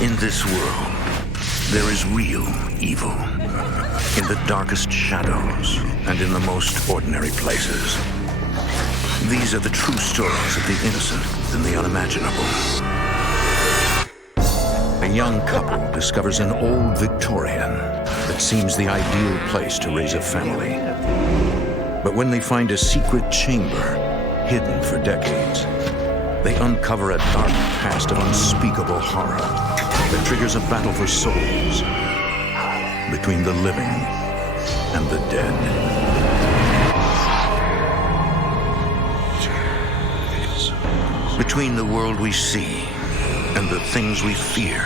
In this world, there is real evil. In the darkest shadows and in the most ordinary places. These are the true stories of the innocent and the unimaginable. A young couple discovers an old Victorian that seems the ideal place to raise a family. But when they find a secret chamber hidden for decades, they uncover a dark past of unspeakable horror that triggers a battle for souls between the living and the dead. Between the world we see and the things we fear,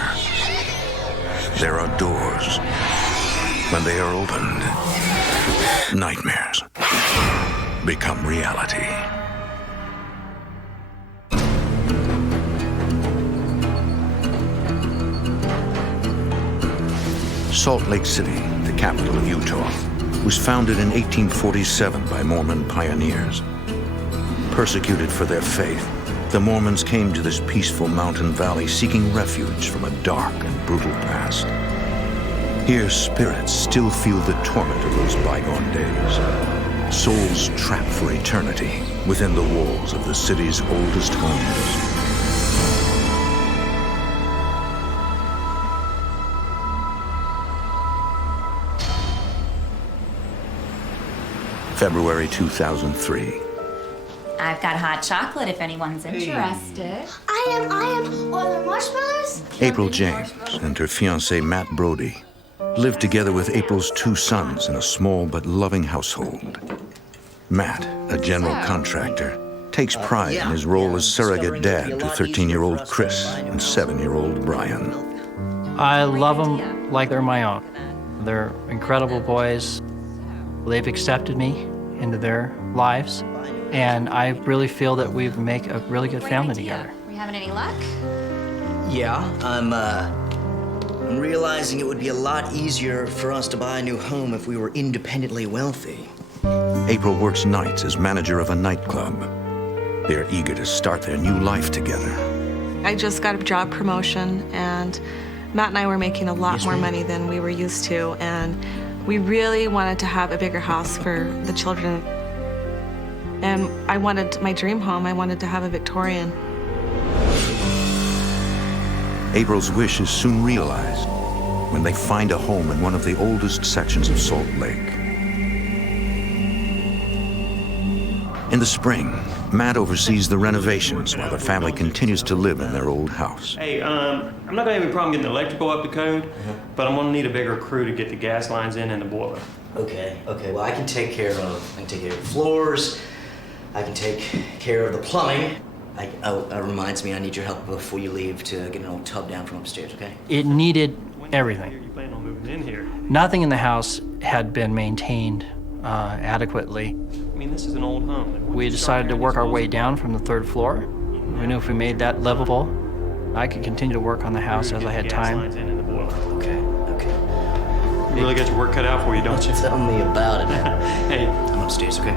there are doors. When they are opened, nightmares become reality. Salt Lake City, the capital of Utah, was founded in 1847 by Mormon pioneers. Persecuted for their faith, the Mormons came to this peaceful mountain valley seeking refuge from a dark and brutal past. Here, spirits still feel the torment of those bygone days. Souls trapped for eternity within the walls of the city's oldest homes. February 2003. I've got hot chocolate if anyone's interested. I am. Or the marshmallows? April James and her fiancé Matt Brody live together with April's two sons in a small but loving household. Matt, a general contractor, takes pride in his role as surrogate dad to 13-year-old Chris and 7-year-old Brian. I love them like they're my own. They're incredible boys. They've accepted me into their lives, and I really feel that we make a really good family together. We having any luck? Yeah, I'm realizing it would be a lot easier for us to buy a new home if we were independently wealthy. April works nights as manager of a nightclub. They're eager to start their new life together. I just got a job promotion, and Matt and I were making a lot more money than we were used to, and we really wanted to have a bigger house for the children. And I wanted my dream home. I wanted to have a Victorian. April's wish is soon realized when they find a home in one of the oldest sections of Salt Lake. In the spring, Matt oversees the renovations while the family continues to live in their old house. Hey, I'm not gonna have any problem getting the electrical up to code, but I'm gonna need a bigger crew to get the gas lines in and the boiler. Okay, well, I can take care of the floors. I can take care of the plumbing. Reminds me, I need your help before you leave to get an old tub down from upstairs, okay? It needed everything. You plan on moving in here? Nothing in the house had been maintained adequately. I mean, this is an old home. We decided to work our way down from the third floor. We knew if we made that livable, I could continue to work on the house as I had time. Okay. You really got your work cut out for you, don't you? Tell me about it. Hey. I'm upstairs, okay?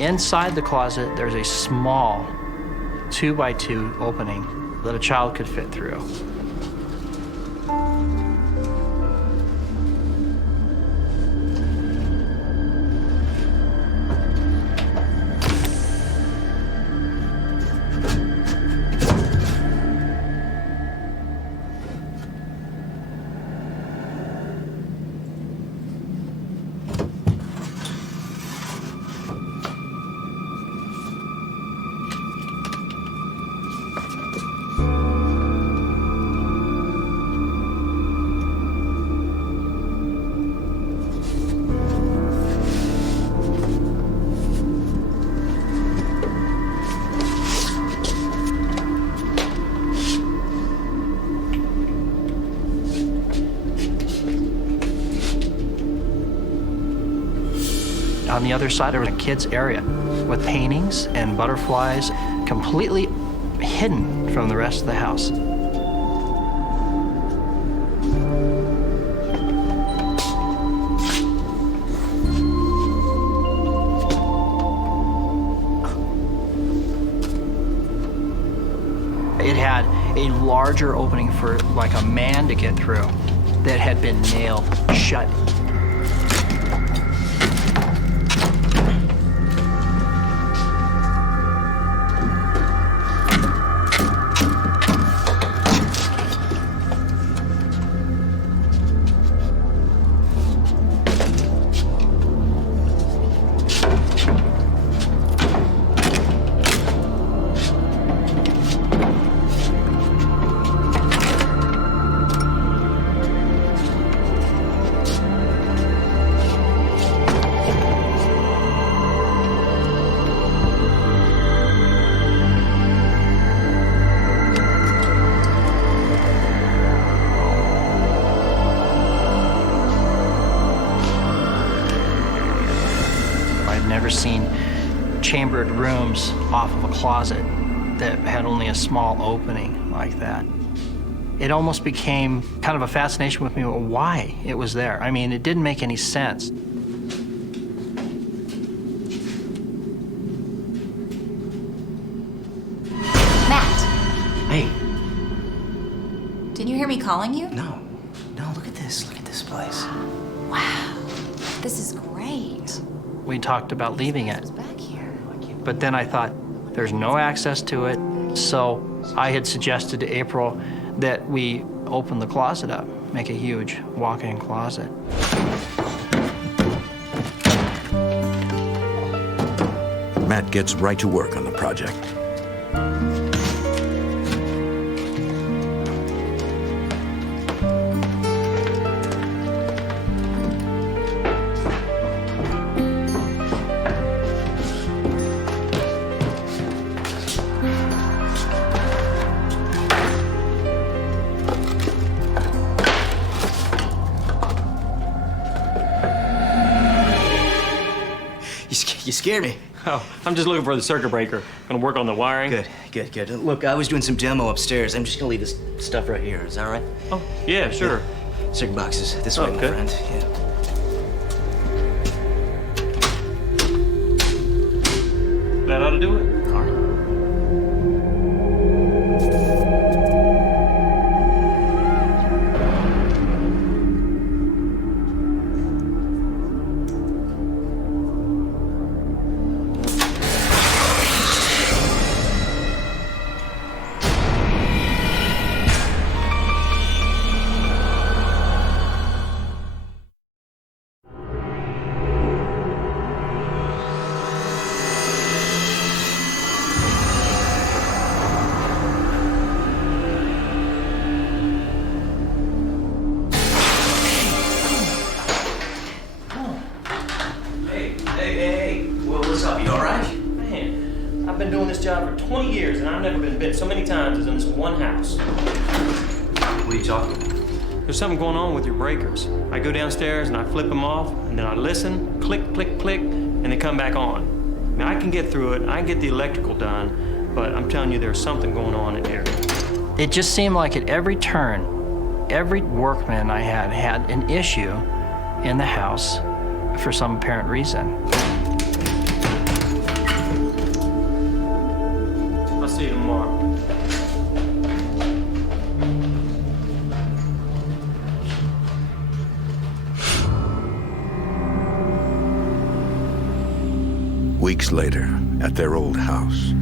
Inside the closet, there's a small 2x2 opening that a child could fit through. On the other side, there was a kids' area with paintings and butterflies, completely hidden from the rest of the house. It had a larger opening for like a man to get through that had been nailed shut. Never seen chambered rooms off of a closet that had only a small opening like that. It almost became kind of a fascination with me why it was there. I mean, it didn't make any sense. Matt, Hey, didn't you hear me calling you? no, look at this. Look at this place. Wow, this is great. We talked about leaving it, It's back here. but then I thought there's no access to it. So I had suggested to April that we open the closet up, make a huge walk-in closet. Matt gets right to work on the project. You scared me. Oh, I'm just looking for the circuit breaker. Gonna work on the wiring. Good. Look, I was doing some demo upstairs. I'm just gonna leave this stuff right here. Is that all right? Oh, yeah, sure. Circuit boxes this way, my Okay. friend. Yeah. That ought to do it. All right. Hey. What's up? You all right? Man, I've been doing this job for 20 years and I've never been bit so many times as in this one house. What are you talking about? There's something going on with your breakers. I go downstairs and I flip them off, and then I listen, click, click, click, and they come back on. Now, I can get through it, I can get the electrical done, but I'm telling you, there's something going on in here. It just seemed like at every turn, every workman I had an issue in the house for some apparent reason. I'll see you tomorrow. Weeks later, at their old house.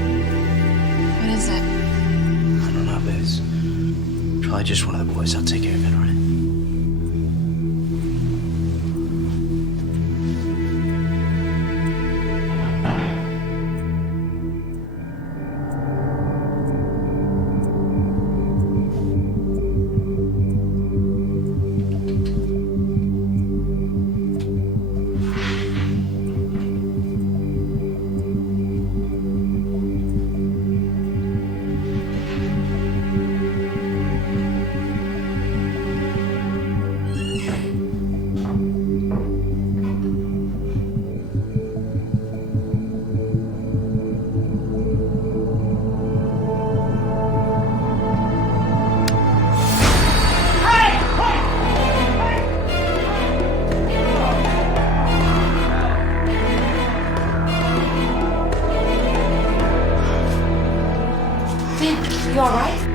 What is it? I don't know, but it's probably just one of the boys. I'll take care of it, all right?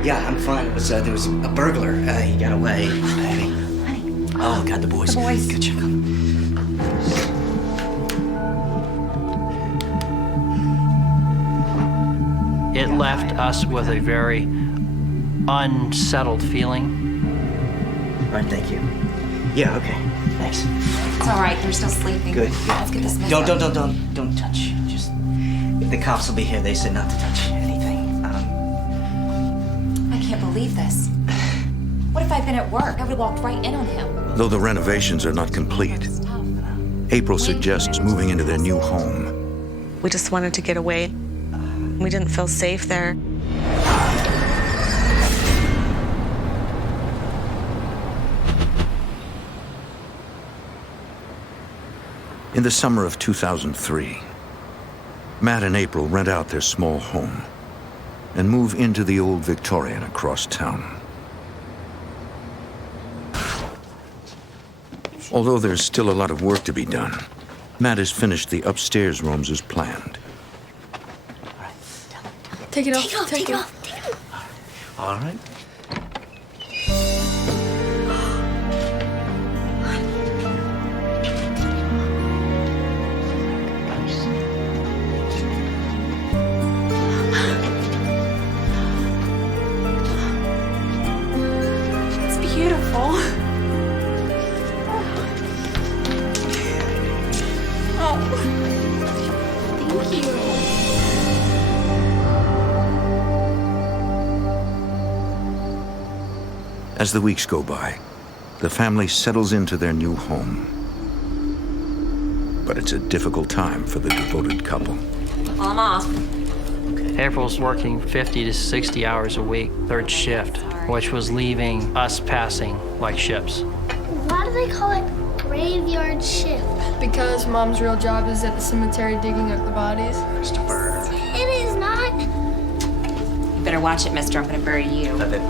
Yeah, I'm fine. There was a burglar. He got away. Baby. Honey. Oh, God, the boys. The boys. Good check. It left us with a very unsettled feeling. All right, thank you. Yeah, okay. Thanks. It's all right. They're still sleeping. Good. Let's get this message. Don't touch. Just, the cops will be here. They said not to touch anything. I can't believe this. What if I'd been at work? I would have walked right in on him. Though the renovations are not complete, April suggests moving into their new home. We just wanted to get away. We didn't feel safe there. In the summer of 2003, Matt and April rent out their small home and move into the old Victorian across town. Although there's still a lot of work to be done, Matt has finished the upstairs rooms as planned. Take it off. Take it off. All right. It's beautiful. Oh, thank you. As the weeks go by, the family settles into their new home. But it's a difficult time for the devoted couple. Well, I'm off. April's working 50 to 60 hours a week, third shift, which was leaving us passing like ships. Why do they call it graveyard shift? Because Mom's real job is at the cemetery digging up the bodies. It is not. You better watch it, mister. I'm gonna bury you. Love it.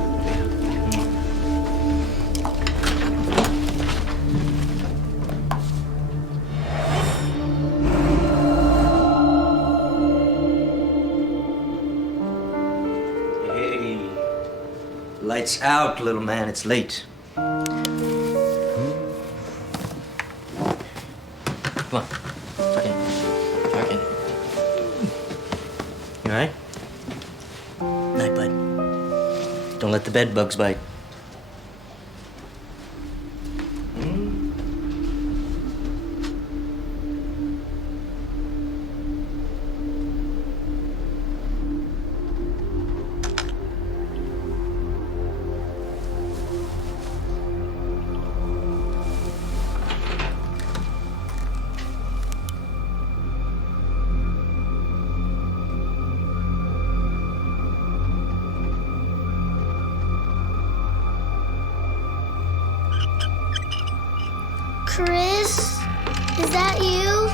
Hey. Lights out, little man. It's late. Come on. Tuck in. Tuck in. You all right? Night, bud. Don't let the bed bugs bite. Chris, is that you?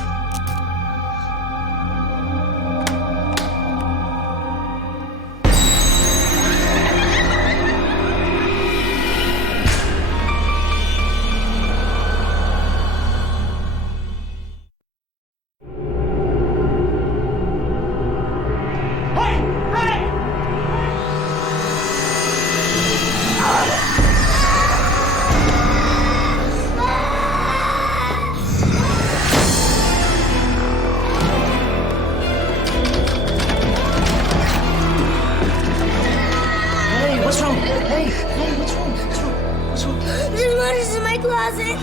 There's monsters in my closet.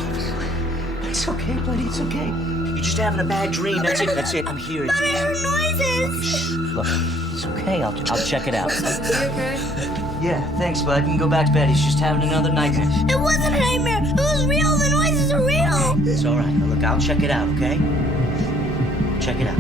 It's okay, buddy. It's okay. You're just having a bad dream. That's it. That's it. I'm here. But I heard noises. Shh. Look, it's okay. I'll check it out. You okay? Yeah, thanks, bud. You can go back to bed. He's just having another nightmare. It wasn't a nightmare. It was real. The noises are real. It's all right. Now, look, I'll check it out, okay? Check it out.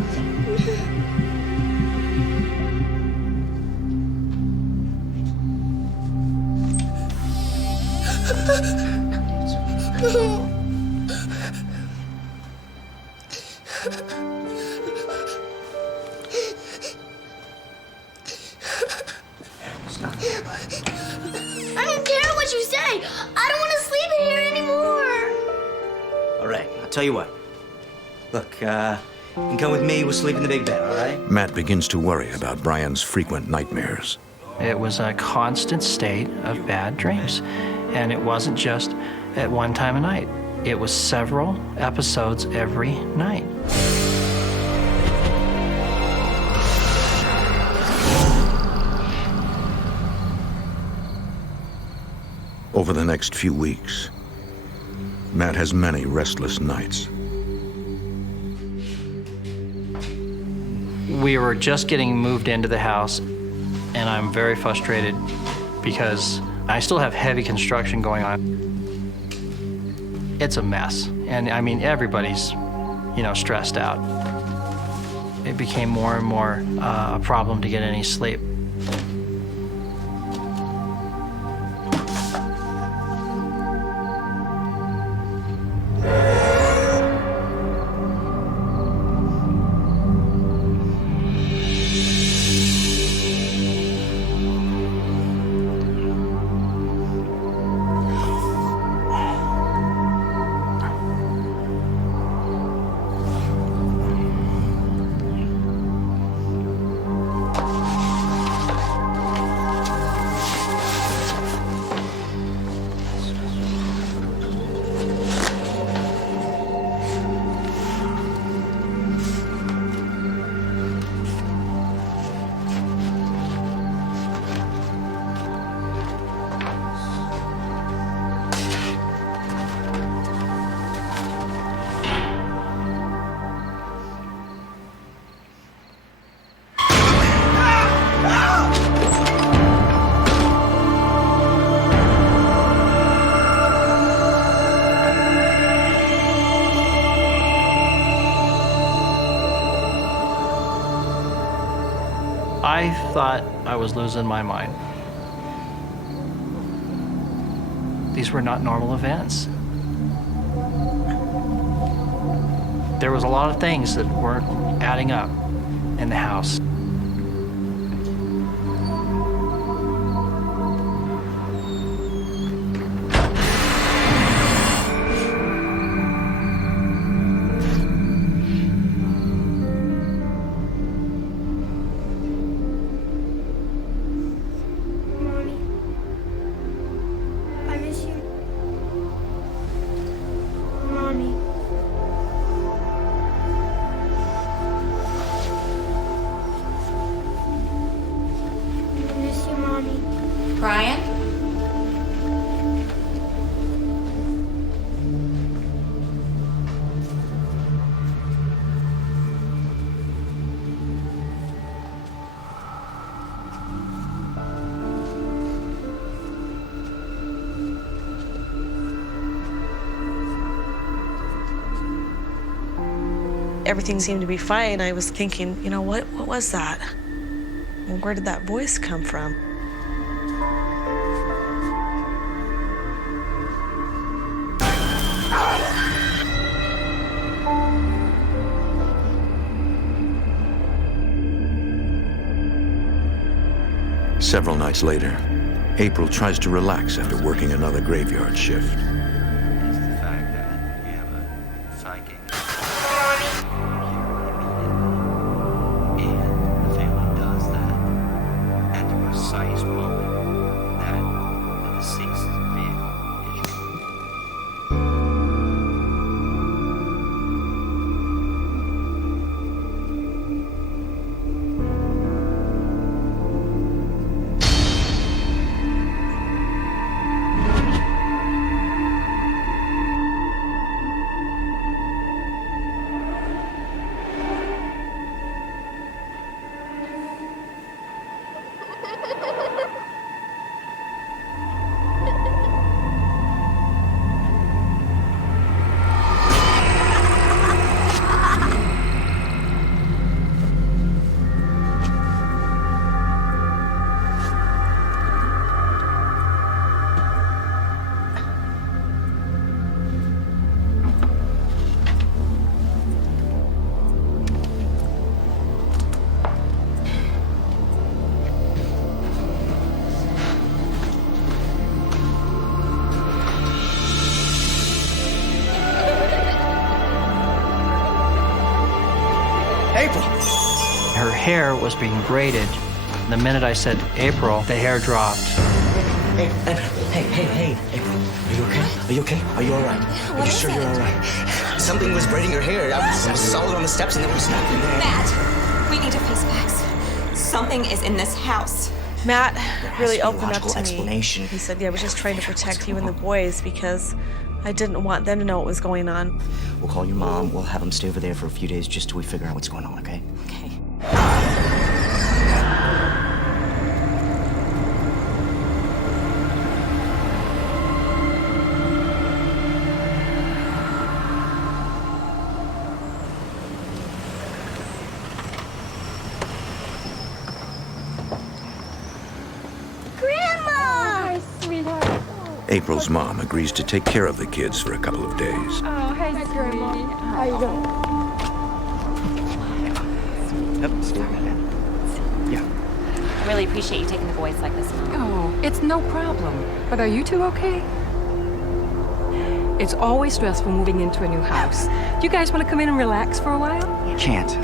I don't care what you say. I don't want to sleep in here anymore. All right, I'll tell you what. Look, you can come with me. We'll sleep in the big bed, all right? Matt begins to worry about Brian's frequent nightmares. It was a constant state of bad dreams. And it wasn't just at one time a night. It was several episodes every night. Over the next few weeks, Matt has many restless nights. We were just getting moved into the house, and I'm very frustrated because I still have heavy construction going on. It's a mess, and I mean, everybody's, stressed out. It became more and more a problem to get any sleep. I thought I was losing my mind. These were not normal events. There was a lot of things that weren't adding up in the house. Brian? Everything seemed to be fine. I was thinking, what was that? And where did that voice come from? Several nights later, April tries to relax after working another graveyard shift. It's the fact that you have a psychic. And the family does that at the precise moment that the deceased's vehicle is. Her hair was being braided The minute I said April, the hair dropped. Hey, April, are you okay? Are you okay? Are you all right? Are you sure you're all right? Something was braiding your hair. I saw it on the steps and there was nothing there. Matt, we need to face facts. Something is in this house. Matt really opened up logical to me. explanation. He said, yeah, I was just trying to protect you and the boys because I didn't want them to know what was going on. We'll call your mom. We'll have them stay over there for a few days just till we figure out what's going on, okay? Okay. April's mom agrees to take care of the kids for a couple of days. Oh, hey, Grandma. How you doing? Yep, stay right there. Yeah. I really appreciate you taking the boys like this, Mom. Oh, it's no problem. But are you two okay? It's always stressful moving into a new house. Do you guys want to come in and relax for a while? Can't.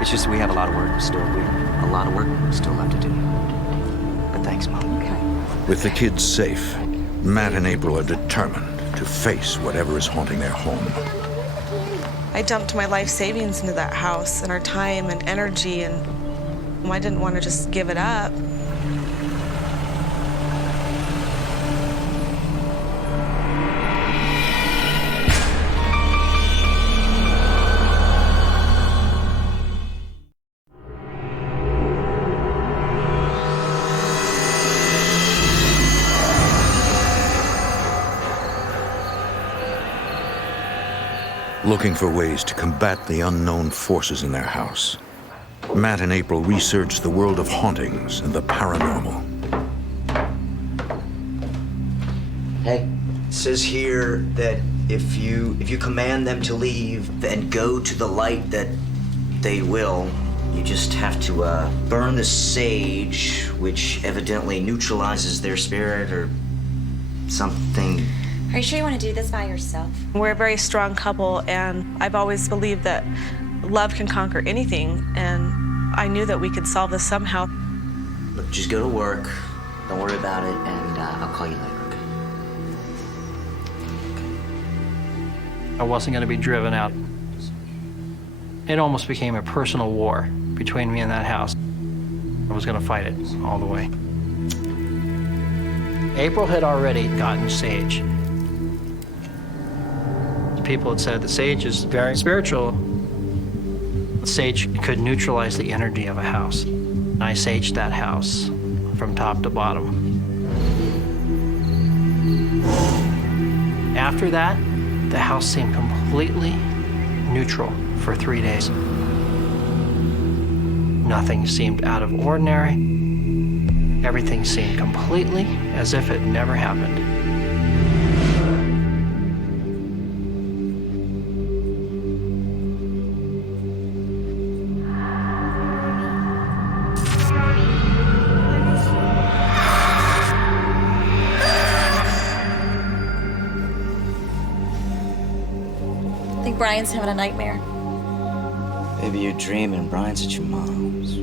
It's just we have a lot of work still. A lot of work still left to do. But thanks, Mom. Okay. With the kids safe, Matt and April are determined to face whatever is haunting their home. I dumped my life savings into that house and our time and energy, and I didn't want to just give it up. Looking for ways to combat the unknown forces in their house, Matt and April research the world of hauntings and the paranormal. Hey, it says here that if you command them to leave and go to the light, that they will. You just have to burn the sage, which evidently neutralizes their spirit or something. Are you sure you want to do this by yourself? We're a very strong couple, and I've always believed that love can conquer anything, and I knew that we could solve this somehow. Look, just go to work. Don't worry about it, and I'll call you later, okay? I wasn't going to be driven out. It almost became a personal war between me and that house. I was going to fight it all the way. April had already gotten sage. People had said that sage is very spiritual. Sage could neutralize the energy of a house. I saged that house from top to bottom. After that, the house seemed completely neutral for 3 days. Nothing seemed out of ordinary. Everything seemed completely as if it never happened. I think Brian's having a nightmare. Maybe you're dreaming. Brian's at your mom's.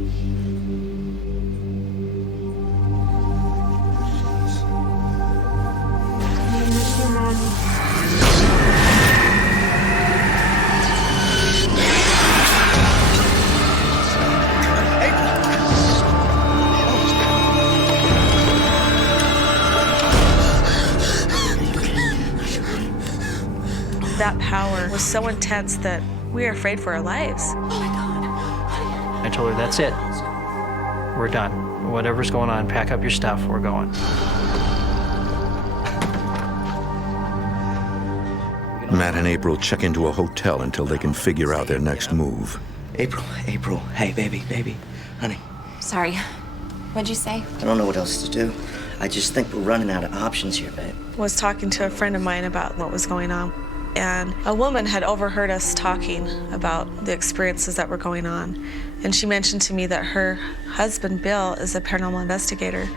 That power was so intense that we were afraid for our lives. I told her, that's it. We're done. Whatever's going on, pack up your stuff, we're going. Matt and April check into a hotel until they can figure out their next move. April, hey, baby, honey. Sorry. What'd you say? I don't know what else to do. I just think we're running out of options here, babe. Was talking to a friend of mine about what was going on, and a woman had overheard us talking about the experiences that were going on, and she mentioned to me that her husband Bill is a paranormal investigator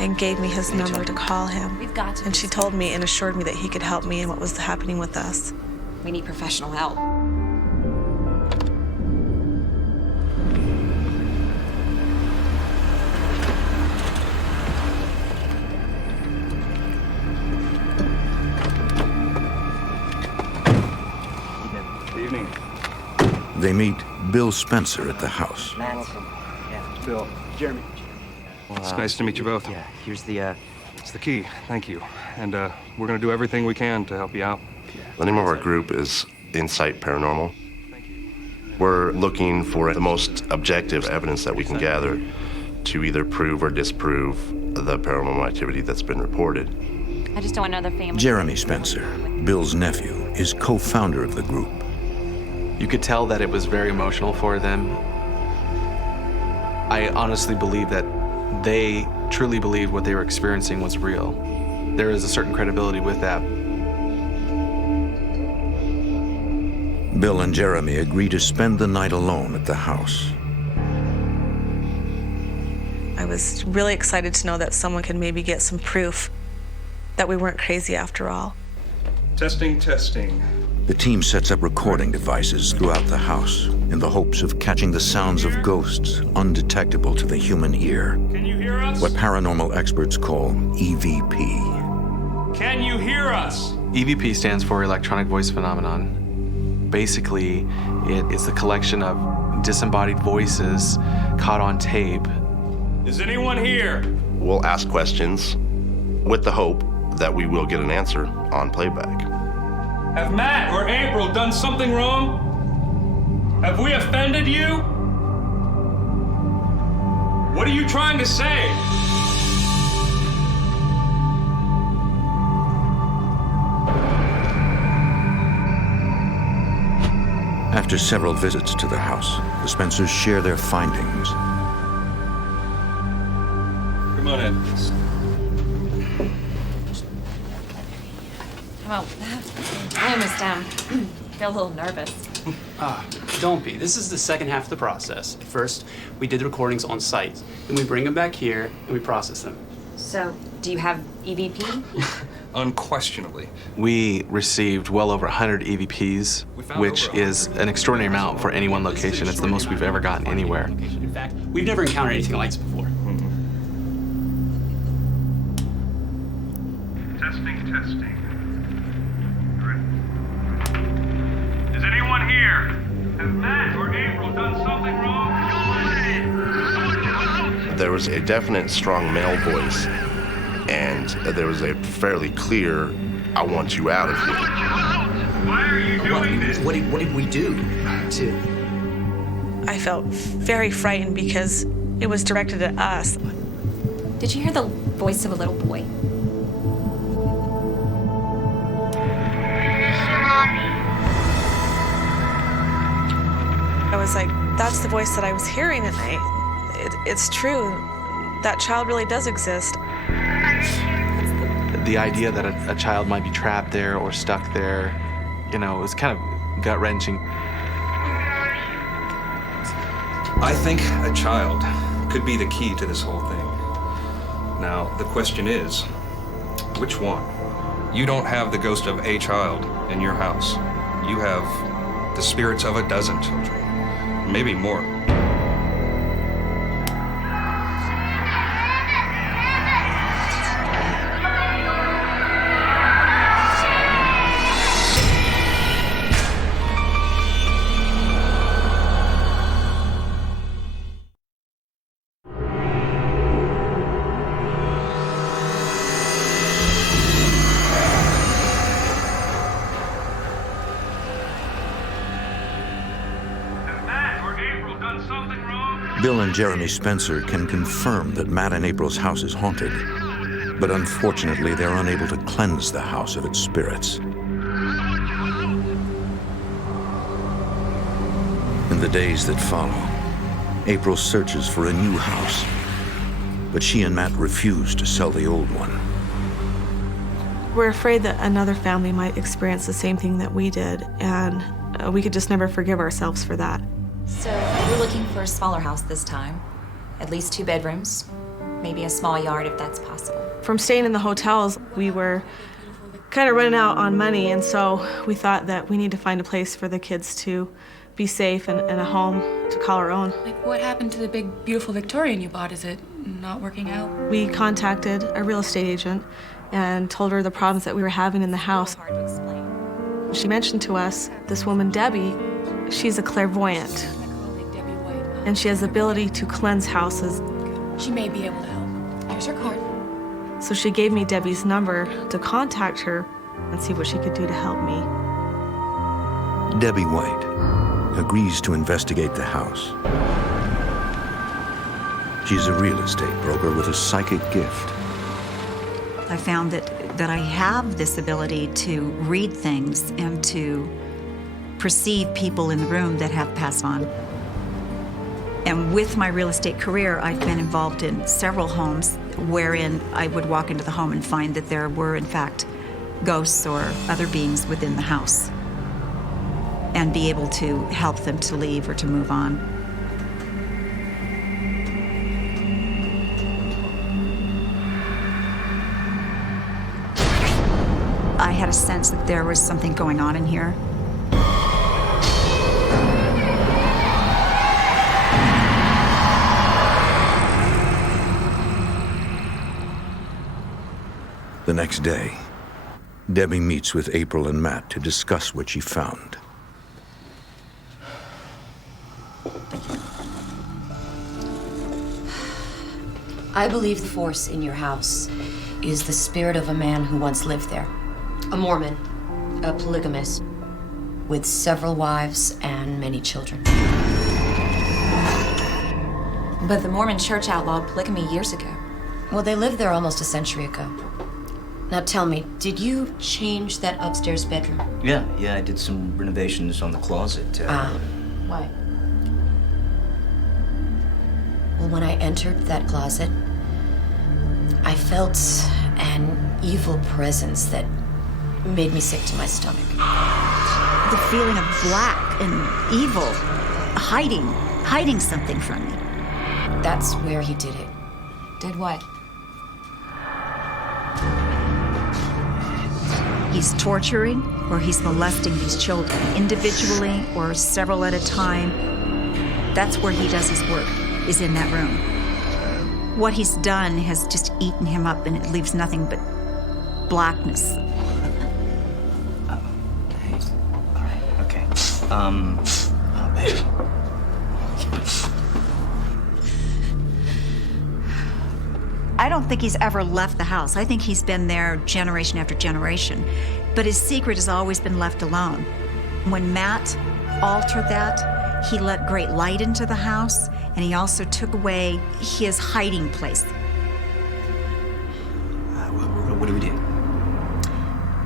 and gave me his number to call him. We've got to. And she told me and assured me that he could help me in what was happening with us. We need professional help. They meet Bill Spencer at the house. Bill, Jeremy. It's nice to meet you both. Yeah, here's the, It's the key, thank you. And we're gonna do everything we can to help you out. The name of our group is Insight Paranormal. We're looking for the most objective evidence that we can gather to either prove or disprove the paranormal activity that's been reported. I just don't want another family. Jeremy Spencer, Bill's nephew, is co-founder of the group. You could tell that it was very emotional for them. I honestly believe that they truly believed what they were experiencing was real. There is a certain credibility with that. Bill and Jeremy agree to spend the night alone at the house. I was really excited to know that someone could maybe get some proof that we weren't crazy after all. Testing, testing. The team sets up recording devices throughout the house in the hopes of catching the sounds of ghosts undetectable to the human ear. Can you hear us? What paranormal experts call EVP. Can you hear us? EVP stands for Electronic Voice Phenomenon. Basically, it is a collection of disembodied voices caught on tape. Is anyone here? We'll ask questions with the hope that we will get an answer on playback. Have Matt or April done something wrong? Have we offended you? What are you trying to say? After several visits to the house, the Spencers share their findings. Come on in. Well, I almost feel a little nervous. Don't be. This is the second half of the process. First, we did the recordings on site. Then we bring them back here and we process them. So, do you have EVP? Unquestionably. We received well over 100 EVPs, which is an extraordinary amount for any one location. It's the most we've ever gotten anywhere. In fact, we've never encountered anything like this before. Testing, testing. Is anyone here? Have Matt or April done something wrong? There was a definite strong male voice, and there was a fairly clear, I want you out of here. Why are you doing this? What did we do to... I felt very frightened because it was directed at us. Did you hear the voice of a little boy? I was like, that's the voice that I was hearing at night. It's true. That child really does exist. The idea that a child might be trapped there or stuck there, you know, it was kind of gut-wrenching. I think a child could be the key to this whole thing. Now, the question is, which one? You don't have the ghost of a child in your house. You have the spirits of a dozen children, maybe more. Bill and Jeremy Spencer can confirm that Matt and April's house is haunted, but unfortunately they're unable to cleanse the house of its spirits. In the days that follow, April searches for a new house, but she and Matt refuse to sell the old one. We're afraid that another family might experience the same thing that we did, and we could just never forgive ourselves for that. So, we're looking for a smaller house this time. At least 2 bedrooms, maybe a small yard if that's possible. From staying in the hotels, we were kind of running out on money, and so we thought that we need to find a place for the kids to be safe and a home to call our own. Like, what happened to the big, beautiful Victorian you bought? Is it not working out? We contacted a real estate agent and told her the problems that we were having in the house. Hard to explain. She mentioned to us this woman, Debbie, She's a clairvoyant, and she has the ability to cleanse houses. She may be able to help. Here's her card. So she gave me Debbie's number to contact her and see what she could do to help me. Debbie White agrees to investigate the house. She's a real estate broker with a psychic gift. I found that I have this ability to read things and to perceive people in the room that have passed on. And with my real estate career, I've been involved in several homes wherein I would walk into the home and find that there were, in fact, ghosts or other beings within the house, and be able to help them to leave or to move on. I had a sense that there was something going on in here. The next day, Debbie meets with April and Matt to discuss what she found. I believe the force in your house is the spirit of a man who once lived there. A Mormon, a polygamist, with several wives and many children. But the Mormon church outlawed polygamy years ago. Well, they lived there almost a century ago. Now tell me, did you change that upstairs bedroom? Yeah, I did some renovations on the closet. Why? Well, when I entered that closet, I felt an evil presence that made me sick to my stomach. The feeling of black and evil, hiding something from me. That's where he did it. Did what? He's torturing or he's molesting these children, individually or several at a time. That's where he does his work, is in that room. What he's done has just eaten him up, and it leaves nothing but blackness. Okay. Babe. I don't think he's ever left the house. I think he's been there generation after generation. But his secret has always been left alone. When Matt altered that, he let great light into the house, and he also took away his hiding place. What do we do?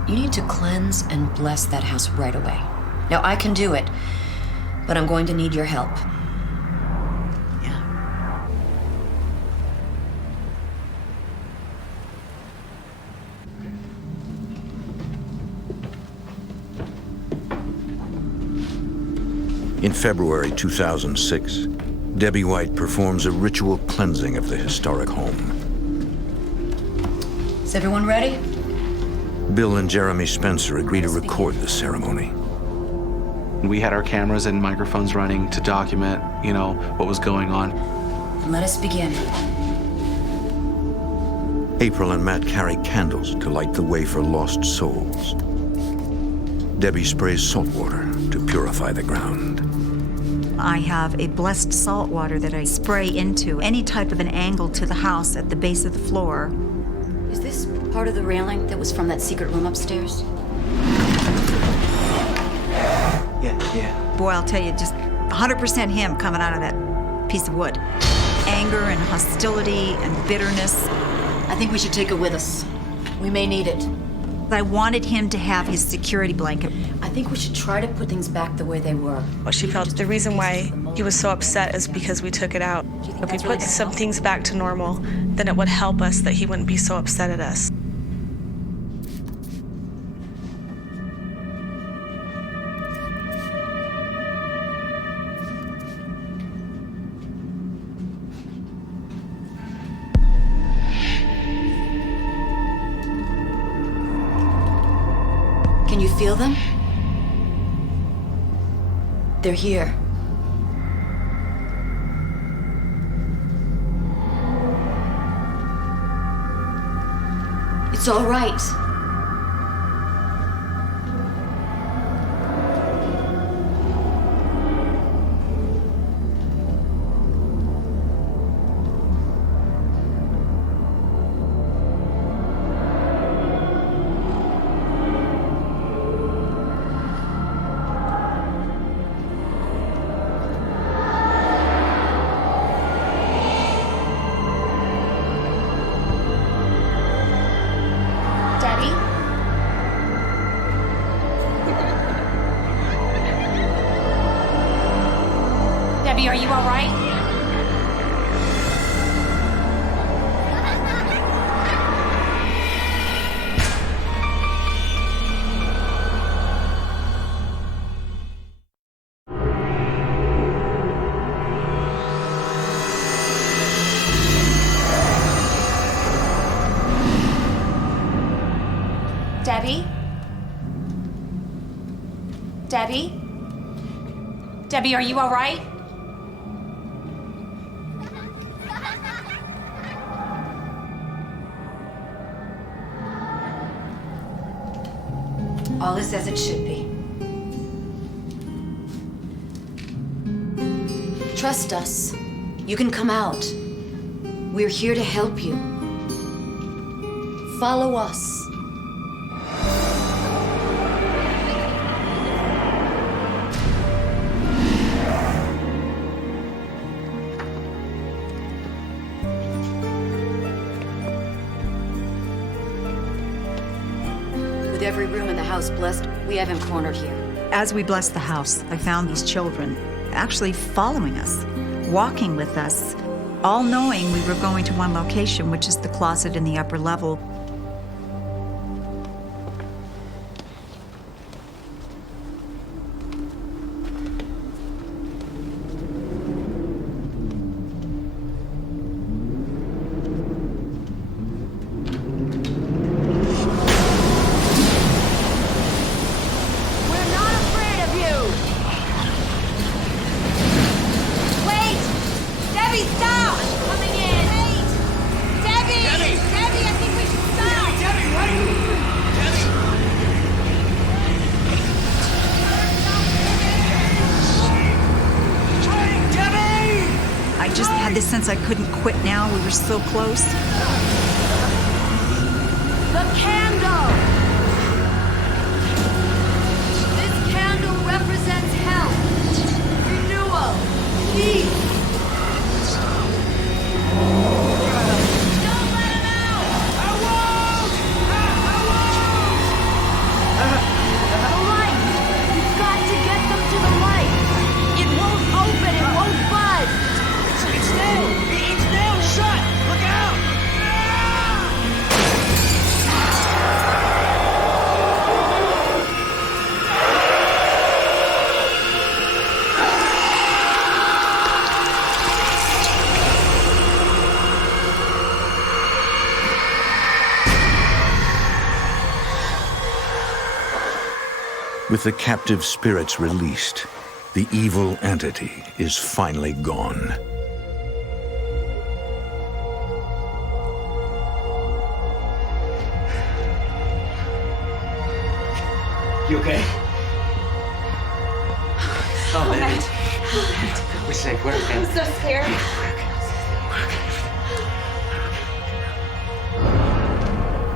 You need to cleanse and bless that house right away. Now, I can do it, but I'm going to need your help. In February 2006, Debbie White performs a ritual cleansing of the historic home. Is everyone ready? Bill and Jeremy Spencer agree to record the ceremony. We had our cameras and microphones running to document, what was going on. Let us begin. April and Matt carry candles to light the way for lost souls. Debbie sprays salt water to purify the ground. I have a blessed salt water that I spray into any type of an angle to the house at the base of the floor. Is this part of the railing that was from that secret room upstairs? Yeah. Boy, I'll tell you, just 100% him coming out of that piece of wood. Anger and hostility and bitterness. I think we should take it with us. We may need it. I wanted him to have his security blanket. I think we should try to put things back the way they were. What she felt, the reason why he was so upset is because we took it out. If we put some things back to normal, then it would help us that he wouldn't be so upset at us. Can you feel them? They're here. It's all right. Debbie, are you all right? Debbie? Debbie? Debbie, are you all right? All is as it should be. Trust us. You can come out. We're here to help you. Follow us. With every room in the house blessed, we have him cornered here. As we blessed the house, I found these children actually following us, walking with us, all knowing we were going to one location, which is the closet in the upper level. I just had this sense I couldn't quit now. We were so close. The candle! This candle represents health, renewal, peace. Don't let him out! I won't! The light! You've got to get them to the light! It won't open, it won't buzz! It's nailed! It's nailed shut! Look out! With the captive spirits released, the evil entity is finally gone. You okay? Oh, man. We're safe. We're okay. I'm so scared.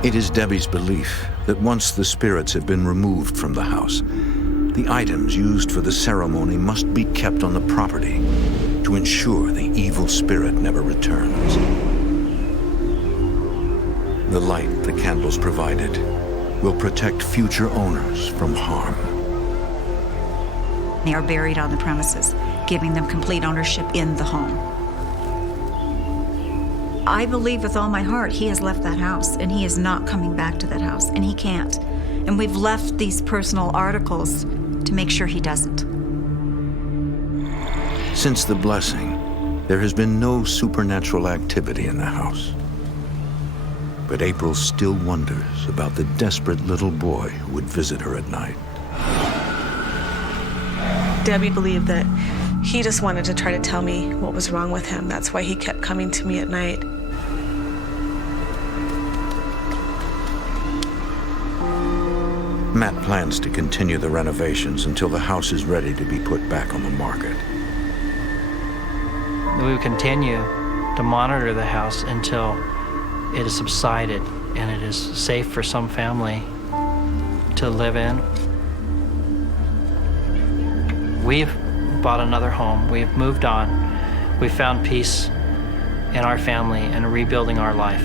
It is Debbie's belief that once the spirits have been removed from the house, the items used for the ceremony must be kept on the property to ensure the evil spirit never returns. The light the candles provided will protect future owners from harm. They are buried on the premises, giving them complete ownership in the home. I believe with all my heart he has left that house, and he is not coming back to that house, and he can't. And we've left these personal articles to make sure he doesn't. Since the blessing, there has been no supernatural activity in the house. But April still wonders about the desperate little boy who would visit her at night. Debbie believed that he just wanted to try to tell me what was wrong with him. That's why he kept coming to me at night. Matt plans to continue the renovations until the house is ready to be put back on the market. We will continue to monitor the house until it has subsided and it is safe for some family to live in. We've bought another home. We've moved on. We found peace in our family and rebuilding our life.